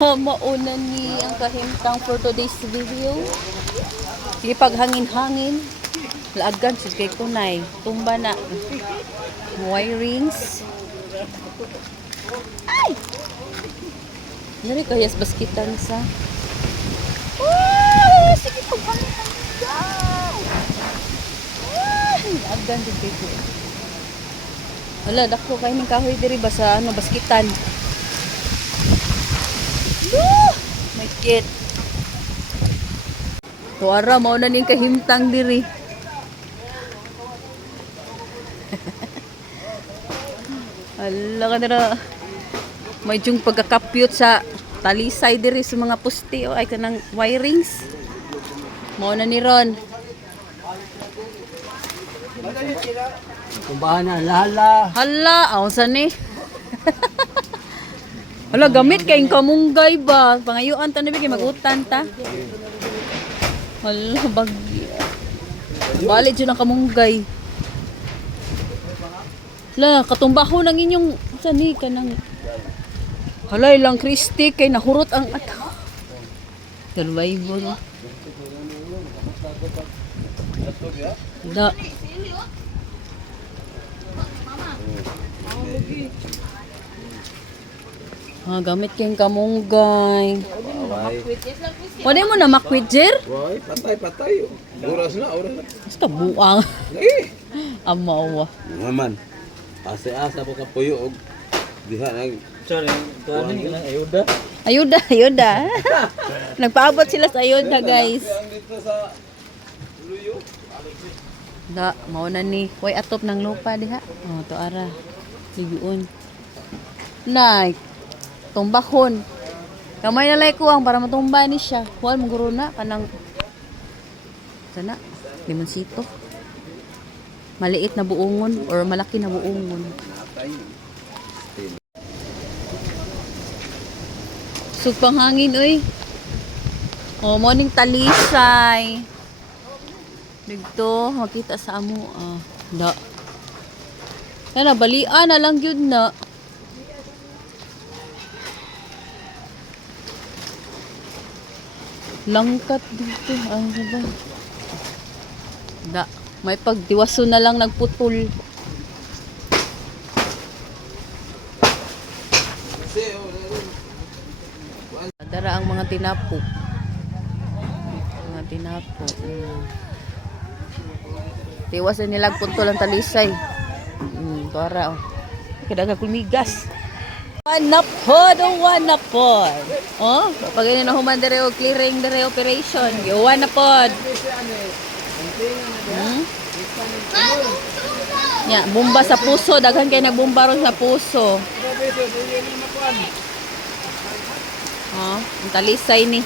Mauna ni ang kahimtang for today's video. Sige paghangin-hangin. Laagan si kay kunay. Tumba na. Wirings. Ay! Yari kayas baskitan sa. Oh, sige paghangin-hangin. Ay! Laagan si kay kunay. Wala, dako kayo ng kahoy diri ba sa ano, baskitan. Kid. Tuara, mo na ning kahimtang diri. Hala ka na May yung pagkakapyot sa talisay diri sa mga pusti o ay kanang wirings. Mo na ni Ron. Kumbahan na, lala. Hala, aw sa ni. Hala, gamit kayong kamunggay ba? Pangayuan ta na bigay magutan ta. Hala, bagya. Balik dyan ang kamunggay. Hala, katumbaho ng inyong sani ka ng Hala, ilang Kristi kay nahurot ang ato. Survival. Da. Ah, gamit kayong kamunggay. Pwede mo na makwidjer? Why? Patay, patay. Oras na, oras na. Basta buang. Eh! Amawa. Naman. Asa-asa po ka puyo diha nag Sorry, tuwan ni ilang ayuda. Ayuda, ayuda. Nagpaabot sila sa ayuda, guys. dito sa luyo. Da, mao na ni. Way atop ng lupa diha. Oh, to ara. Ligion. Nay. Tumbahon. Kamay na lay kuwang para matumba ni siya. Wal mo guro na kanang sana limonsito. Maliit na buongon or malaki na buongon. Sugpang hangin oy. Oh, morning talisay. Dito, makita sa amo. Ah, da. Yan na, balian na lang yun na. Langkat dito. Ano ba? Da. May pagdiwaso na lang nagputol. Dara ang mga tinapo. Mga tinapo. Mm. Tiwas na nilag putol ang talisay. Mm, para oh. Kada ka kumigas. Wanapod o wanapod. Oh, pag ini na human dire og clearing dire operation. Yo wanapod. Hmm? Ya, bomba sa puso, daghan kay nagbomba ron sa puso. Oh, ang talisay ni.